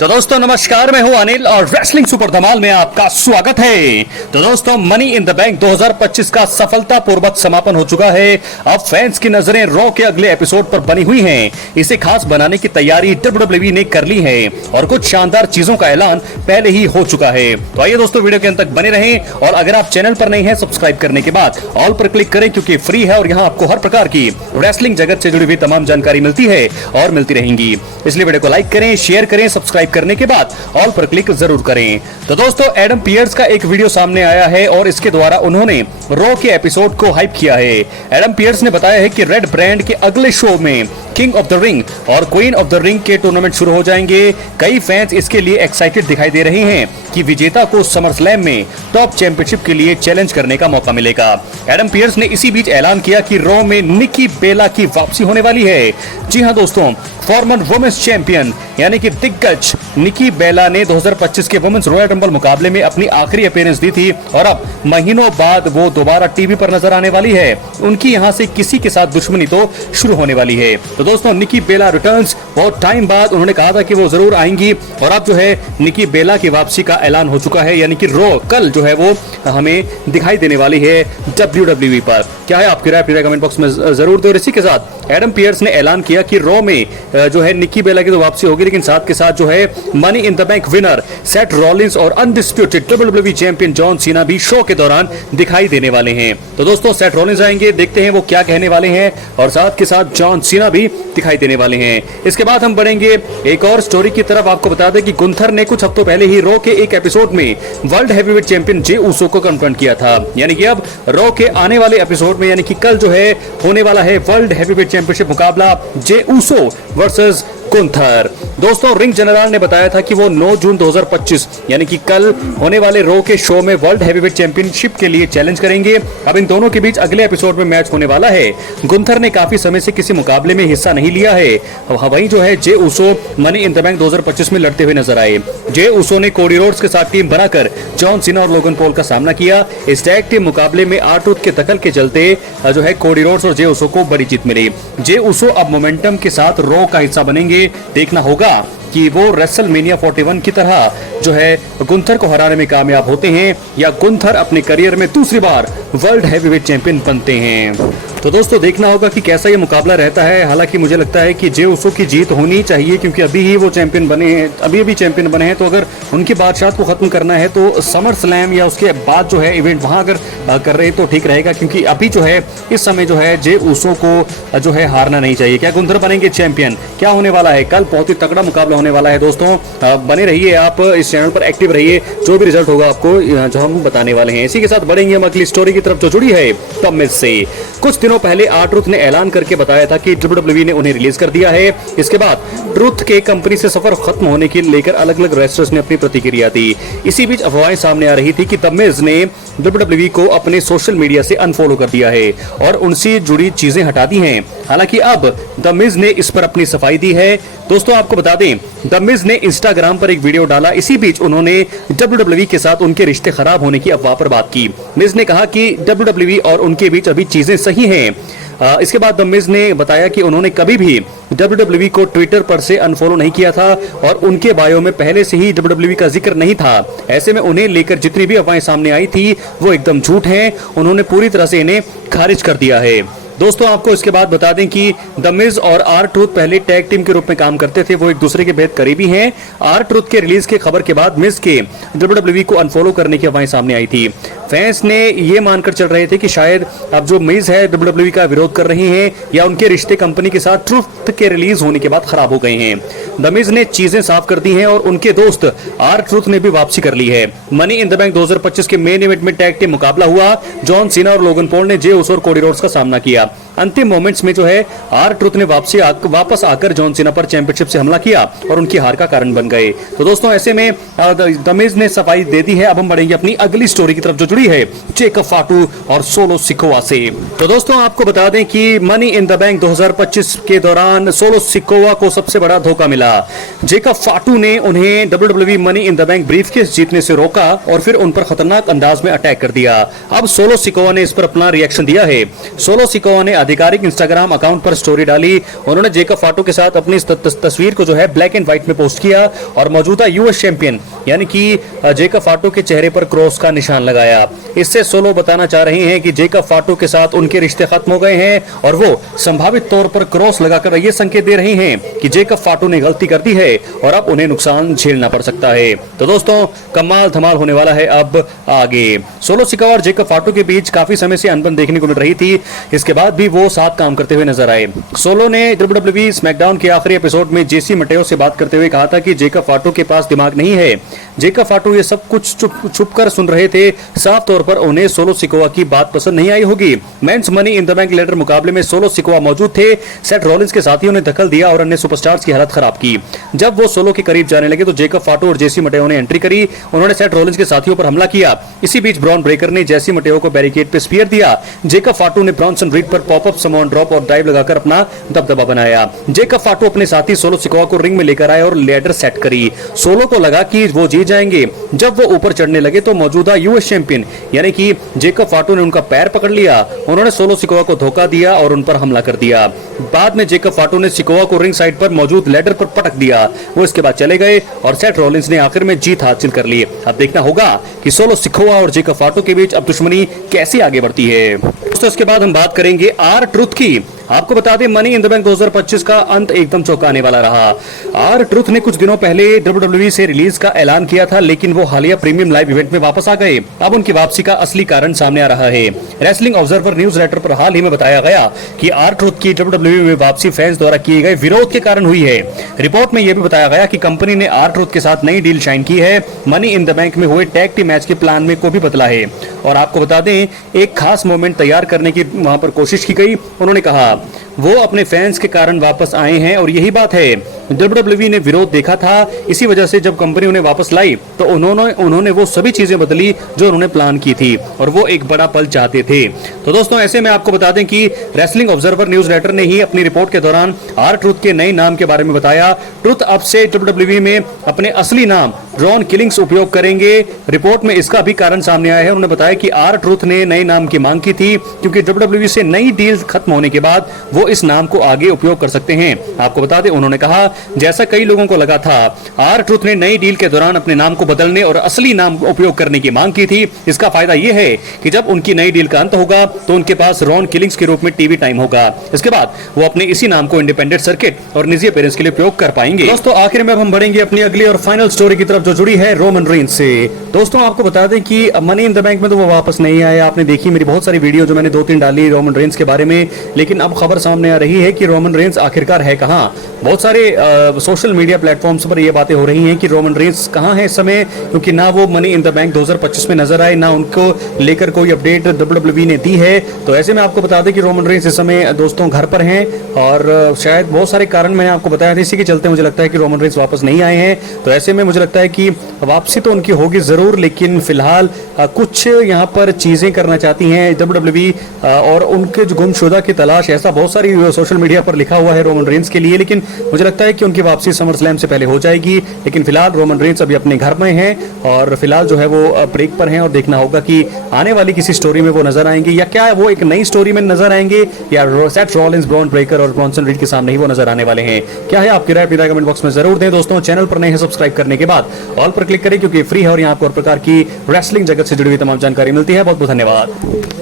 तो दोस्तों नमस्कार, मैं हूं अनिल और रेसलिंग सुपर धमाल में आपका स्वागत है। तो दोस्तों मनी इन द बैंक 2025 का सफलतापूर्वक समापन हो चुका है। अब फैंस की नजरें रॉ के अगले एपिसोड पर बनी हुई हैं। इसे खास बनाने की तैयारी डब्ल्यूडब्ल्यूई ने कर ली है और कुछ शानदार चीजों का ऐलान पहले ही हो चुका है। तो आइए दोस्तों वीडियो के अंत तक बने रहें और अगर आप चैनल पर नहीं है सब्सक्राइब करने के बाद ऑल पर क्लिक करें क्योंकि फ्री है और यहाँ आपको हर प्रकार की रेसलिंग जगत से जुड़ी हुई तमाम जानकारी मिलती है और मिलती रहेंगी। इसलिए वीडियो को लाइक करें, शेयर करें, सब्सक्राइब करने के बाद ऑल पर क्लिक जरूर करें। तो दोस्तों एडम पियर्स का एक वीडियो सामने आया है और इसके द्वारा उन्होंने रॉ के एपिसोड को हाइप किया है। एडम पियर्स ने बताया है कि रेड ब्रांड के अगले शो में किंग ऑफ द रिंग और क्वीन ऑफ द रिंग के टूर्नामेंट शुरू हो जाएंगे। कई फैंस इसके लिए एक्साइटेड दिखाई दे रहे हैं कि विजेता को समर स्लैम में टॉप चैंपियनशिप के लिए चैलेंज करने का मौका मिलेगा। एडम पियर्स ने इसी बीच ऐलान किया कि रॉ में निकी बेला की वापसी होने वाली है। जी हां दोस्तों, फॉर्मर वुमेन्स चैंपियन यानी कि दिग्गज निकी बेला ने 2025 के वुमेन्स रॉयल रंबल मुकाबले में अपनी आखिरी अपीयरेंस दी थी और अब महीनों बाद वो दोबारा टीवी पर नजर आने वाली है। उनकी यहां से किसी के साथ दुश्मनी तो शुरू होने वाली है। तो दोस्तों निकी बेला रिटर्न्स, बहुत टाइम बाद उन्होंने कहा था कि वो जरूर आएंगी और अब जो है निकी बेला की वापसी का ऐलान हो चुका है, यानी कि रॉ कल जो है वो हमें दिखाई देने वाली है डब्ल्यूडब्ल्यूई पर। क्या है आपकी राय, अपने कमेंट बॉक्स में जरूर दो। और इसी के साथ एडम पियर्स ने ऐलान किया कि रॉ में जो है निकी बेला की तो वापसी होगी, लेकिन साथ के साथ जो है money in the bank winner Seth Rollins और undisputed WWE champion John Cena भी शो के दौरान दिखाई देने वाले हैं। तो दोस्तों सेथ रॉलिंस आएंगे, देखते हैं वो क्या कहने वाले हैं और साथ के साथ जॉन सीना भी दिखाई देने वाले हैं। इसके बाद हम बढ़ेंगे एक और स्टोरी की तरफ। आपको बता दें कि गुंथर ने कुछ हफ्तों पहले ही रॉ के एक एपिसोड में वर्ल्ड हैवीवेट चैंपियन जे उसो को कन्फ्रंट किया था, यानी कि अब रॉ के आने वाले एपिसोड में यानी कि कल जो है होने वाला है वर्ल्ड हैवीवेट चैंपियनशिप मुकाबला जे उसो वर्सेस गुंथर। दोस्तों रिंग जनरल ने बताया था कि वो 9 जून 2025 यानी कि कल होने वाले रॉ के शो में वर्ल्ड हैवीवेट चैंपियनशिप के लिए चैलेंज करेंगे। अब इन दोनों के बीच अगले एपिसोड में मैच होने वाला है। गुंथर ने काफी समय से किसी मुकाबले में हिस्सा नहीं लिया है। वहीं जो है जे उसो मनी इन द बैंक 2025 में लड़ते हुए नजर आए। जे उसो ने कोडी रोड्स के साथ टीम बनाकर जॉन सीना और लोगन पॉल का सामना किया। इस टैग टीम मुकाबले में आर-ट्रूथ के दखल के चलते जो है कोडी रोड्स और जे उसो को बड़ी जीत मिली। जे उसो अब मोमेंटम के साथ रॉ का हिस्सा बनेंगे। देखना होगा कि वो रेसलमेनिया 41 की तरह जो है गुंथर को हराने में कामयाब होते हैं या गुंथर अपने करियर में दूसरी बार वर्ल्ड हैवीवेट चैंपियन बनते हैं। तो दोस्तों देखना होगा कि कैसा ये मुकाबला रहता है। हालांकि मुझे लगता है कि जे उसो की जीत होनी चाहिए क्योंकि अभी ही वो चैंपियन बने हैं, अभी चैंपियन बने हैं। तो अगर उनकी बादशाह को खत्म करना है तो समर स्लैम या उसके बाद जो है इवेंट वहां अगर कर रहे तो ठीक रहेगा, क्योंकि अभी जो है इस समय जो है जे उसो को जो है हारना नहीं चाहिए। क्या गुंथर बनेंगे चैंपियन? क्या होने वाला है कल? बहुत ही तगड़ा मुकाबला होने वाला है दोस्तों। बने रहिए, आप इस चैनल पर एक्टिव रहिए, जो भी रिजल्ट होगा आपको जो हम बताने वाले हैं। इसी के साथ बढ़ेंगे हम अगली स्टोरी की तरफ जो जुड़ी है टॉप में से। कुछ दिनों पहले आर-ट्रूथ ने ऐलान करके बताया था कि डब्ल्यूडब्ल्यूई ने उन्हें रिलीज कर दिया है। इसके बाद ट्रूथ के कंपनी से सफर खत्म होने के लेकर अलग अलग रेसलर्स ने अपनी प्रतिक्रिया दी। इसी बीच अफवाहें सामने आ रही थी कि द मिज ने डब्ल्यूडब्ल्यूई को अपने सोशल मीडिया से अनफॉलो कर दिया है और उनसे जुड़ी चीजें हटा दी हैं। हालांकि अब द मिज ने इस पर अपनी सफाई दी है। दोस्तों आपको बता दें द मिज ने इंस्टाग्राम पर एक वीडियो डाला। इसी बीच उन्होंने डब्ल्यूडब्ल्यूई के साथ उनके रिश्ते खराब होने की अफवाह पर बात की। मिज ने कहा कि डब्ल्यूडब्ल्यूई और उनके बीच अभी चीजें सही हैं। इसके बाद द मिज ने बताया कि उन्होंने कभी भी डब्ल्यूडब्ल्यूई को ट्विटर पर से अनफॉलो नहीं किया था और उनके बायो में पहले से ही डब्ल्यूडब्ल्यूई का जिक्र नहीं था। ऐसे में उन्हें लेकर जितनी भी अफवाहें सामने आई थी वो एकदम झूठ हैं। उन्होंने पूरी तरह से इन्हें खारिज कर दिया है। दोस्तों आपको इसके बाद बता दें कि द मिज और आर-ट्रूथ पहले टैग टीम के रूप में काम करते थे। वो एक दूसरे के बेहद करीबी हैं। आर-ट्रूथ के रिलीज के खबर के बाद मिज के डब्ल्यूडब्ल्यूई को अनफॉलो करने की अफवाहें सामने आई थी। फैंस ने ये मानकर चल रहे थे कि शायद अब जो मिज है डब्ल्यूडब्ल्यूई का विरोध कर रही हैं या उनके रिश्ते कंपनी के साथ ट्रूथ के रिलीज होने के बाद खराब हो गए हैं। द मिज ने चीजें साफ कर दी हैं और उनके दोस्त आर-ट्रूथ ने भी वापसी कर ली है। मनी इन द बैंक 2025 के मेन इवेंट में टैग टीम मुकाबला हुआ। जॉन सीना और लोगन पॉल ने जे उसो और कोडी रोड्स का सामना किया। अंतिम मोमेंट्स में जो है आर-ट्रूथ ने वापस आकर जॉन सीना पर चैंपियनशिप से हमला किया और उनकी हार का कारण बन गए। तो दोस्तों ऐसे में द मिज ने सफाई दे दी है। अब हम बढ़ेंगे अपनी अगली स्टोरी की तरफ जो जुड़ी है जेकब फाटू और सोलो सिकोवा से। तो दोस्तों आपको बता दें कि मनी इन द बैंक 2025 के दौरान सोलो सिकोवा को सबसे बड़ा धोखा मिला। जेकब फाटू ने उन्हें WWE money in the bank briefcase जीतने से रोका और फिर उन पर खतरनाक अंदाज में अटैक कर दिया। अब सोलो सिकोवा ने इस पर अपना रिएक्शन दिया है। सोलो सिकोवा ने आधिकारिक इंस्टाग्राम अकाउंट पर स्टोरी डाली। उन्होंने जेकब फाटू के साथ अपनी इस तस्वीर को जो है ब्लैक एंड व्हाइट में पोस्ट किया और मौजूदा यूएस चैंपियन यानी कि जेकब फाटू के चेहरे पर क्रॉस का निशान लगाया। इससे सोलो बताना चाह रहे हैं कि जेकब फाटू के साथ उनके रिश्ते खत्म हो गए हैं और वो संभावित तौर पर क्रॉस लगाकर ये संकेत दे रही हैं कि जेकब फाटू ने गलती कर दी है और अब उन्हें नुकसान झेलना पड़ सकता है। तो दोस्तों कमाल धमाल होने वाला है अब आगे। सोलो सिकोवा और जेकब फाटू के बीच काफी समय से अनबन देखने को मिल रही थी, इसके बाद भी वो साथ काम करते हुए नजर आए। सोलो ने WWE स्मैकडाउन के आखिरी एपिसोड में जेसी मटेओ से बात करते हुए कहा था कि जेकब फाटू के पास दिमाग नहीं है। जेकब फाटू ये सब कुछ छुप कर सुन रहे थे। साफ तौर पर उन्हें सोलो सिकोवा की बात पसंद नहीं आई होगी। Men's money in the bank ladder मुकाबले में सोलो सिकोवा मौजूद थे। सेथ रॉलिंस के साथियों ने दखल दिया और अन्य सुपरस्टार्स की हालत खराब की। जब वो सोलो के करीब जाने लगे तो जेकब फाटू और जेसी मटेओ ने एंट्री करी। उन्होंने सेथ रॉलिंस के साथियों पर हमला किया। इसी बीच ब्रॉन ब्रेकर ने जेसी मटेओ को बैरिकेड पे स्पीयर दिया। जेकब फाटू ने ब्रॉन्सन रीड पर पॉपअप समॉन ड्रॉप और डाइव लगाकर अपना दबदबा बनाया। जेकब फाटू अपने साथी सोलो सिकोवा को रिंग में लेकर आए और लैडर सेट करी। सोलो को लगा कि वो जीत जाएंगे। जब वो ऊपर चढ़ने लगे तो मौजूदा यूएस चैंपियन यानी कि जेकब फाटू ने उनका पैर पकड़ लिया। उन्होंने सोलो सिकोवा को धोखा दिया और उन पर हमला कर दिया। बाद में जेकब फाटू ने सिकोवा को रिंग साइड पर मौजूद लैडर पर पटक दिया। वो इसके बाद चले गए और सेथ रॉलिंस ने आखिर में जीत हासिल कर ली। अब देखना होगा कि सोलो सिकोवा और जेकब फाटू के बीच अब दुश्मनी कैसे आगे बढ़ती है। दोस्तों इसके बाद हम बात करेंगे आर ट्रुथ की। आपको बता दें मनी इन द बैंक 2025 का अंत एकदम चौंकाने वाला रहा। आर ट्रुथ ने कुछ दिनों पहले WWE से रिलीज का ऐलान किया था, लेकिन वो हालिया प्रीमियम लाइव इवेंट में वापस आ गए। अब उनकी वापसी का असली कारण सामने आ रहा है। रेसलिंग ऑब्जर्वर न्यूज लेटर पर हाल ही में बताया गया कि आर ट्रुथ की WWE में वापसी फैंस द्वारा किए गए विरोध के कारण हुई है। रिपोर्ट में यह भी बताया गया कि कंपनी ने आर ट्रुथ के साथ नई डील साइन की है। मनी इन द बैंक में हुए टैग टीम मैच के प्लान में को भी बदला है और आपको बता दें एक खास मोमेंट तैयार करने की वहां पर कोशिश की गई। उन्होंने कहा वो अपने फैंस के कारण वापस आए हैं और यही बात है। WWE ने विरोध देखा था, इसी वजह से जब कंपनी उन्हें वापस लाई तो उन्होंने वो सभी चीजें बदली जो उन्होंने प्लान की थी और वो एक बड़ा पल चाहते थे। तो दोस्तों ऐसे में आपको बता दें कि रेसलिंग ऑब्जर्वर न्यूज लेटर ने ही अपनी रिपोर्ट के दौरान आर ट्रुथ के नए नाम के बारे में बताया। ट्रुथ अब से WWE में अपने असली नाम रॉन किलिंग्स उपयोग करेंगे। रिपोर्ट में इसका भी कारण सामने आया है। उन्होंने बताया कि आर ट्रुथ ने नए नाम की मांग की थी क्योंकि WWE से नई डील खत्म होने के बाद वो इस नाम को आगे उपयोग कर सकते हैं। आपको बता दें उन्होंने कहा जैसा कई लोगों को लगा था आर ट्रुथ ने नई डील के दौरान अपने नाम को बदलने और असली नाम उपयोग करने की मांग की थी। इसका फायदा यह है कि जब उनकी नई डील का अंत होगा तो उनके पास रॉन किलिंग्स के रूप में टीवी टाइम होगा। इसके बाद वो अपने इसी नाम को इंडिपेंडेंट सर्किट और निजी अपीयरेंस के लिए उपयोग कर पाएंगे। दोस्तों आखिर में अब हम बढ़ेंगे अपनी अगली और फाइनल स्टोरी की तरफ जो जुड़ी है रोमन रेंज से। दोस्तों आपको बता दें कि मनी इन द बैंक में तो वो वापस नहीं आया। आपने देखी मेरी बहुत सारी वीडियो जो मैंने 2-3 डाली रोमन रेंज के बारे में, लेकिन अब खबर सामने आ रही है कि रोमन रेंज आखिरकार है कहां। बहुत सारे सोशल मीडिया प्लेटफॉर्म्स पर ये बातें हो रही हैं कि रोमन रेंज कहां है इस समय, क्योंकि ना वो मनी इन द बैंक 2025 में नजर आए, ना उनको लेकर कोई अपडेट WWE ने दी है। तो ऐसे में आपको बता दें कि रोमन रेंज इस समय दोस्तों घर पर हैं और शायद बहुत सारे कारण मैंने आपको बताया था, इसी के चलते मुझे लगता है कि रोमन रेंज वापस नहीं आए हैं। तो ऐसे में मुझे लगता है कि वापसी तो उनकी होगी जरूर, लेकिन फिलहाल कुछ यहाँ पर चीजें करना चाहती हैं WWE और उनके जो गुमशुदा की तलाश, ऐसा बहुत सारी सोशल मीडिया पर लिखा हुआ है रोमन रेंज के लिए। लेकिन मुझे लगता है कि उनकी वापसी समर स्लैम से पहले हो जाएगी। लेकिन फिलहाल रोमन रेंज अभी अपने घर में हैं और फिलहाल जो है वो ब्रेक पर हैं और देखना होगा कि आने वाली किसी स्टोरी में वो नजर आएंगे या क्या वो एक नई स्टोरी में नजर आएंगे या सेथ रॉलिंस, ब्रॉन ब्रेकर और ब्रॉन्सन रीड के सामने ही वो नजर आने वाले हैं। क्या है आपकी राय, अपनी कमेंट बॉक्स में जरूर दें। दोस्तों चैनल पर नए हैं सब्सक्राइब करने के बाद ऑल पर क्लिक करें क्योंकि फ्री है और यहाँ पर प्रकार की रेसलिंग जगत से जुड़ी हुई तमाम जानकारी मिलती है। बहुत बहुत धन्यवाद।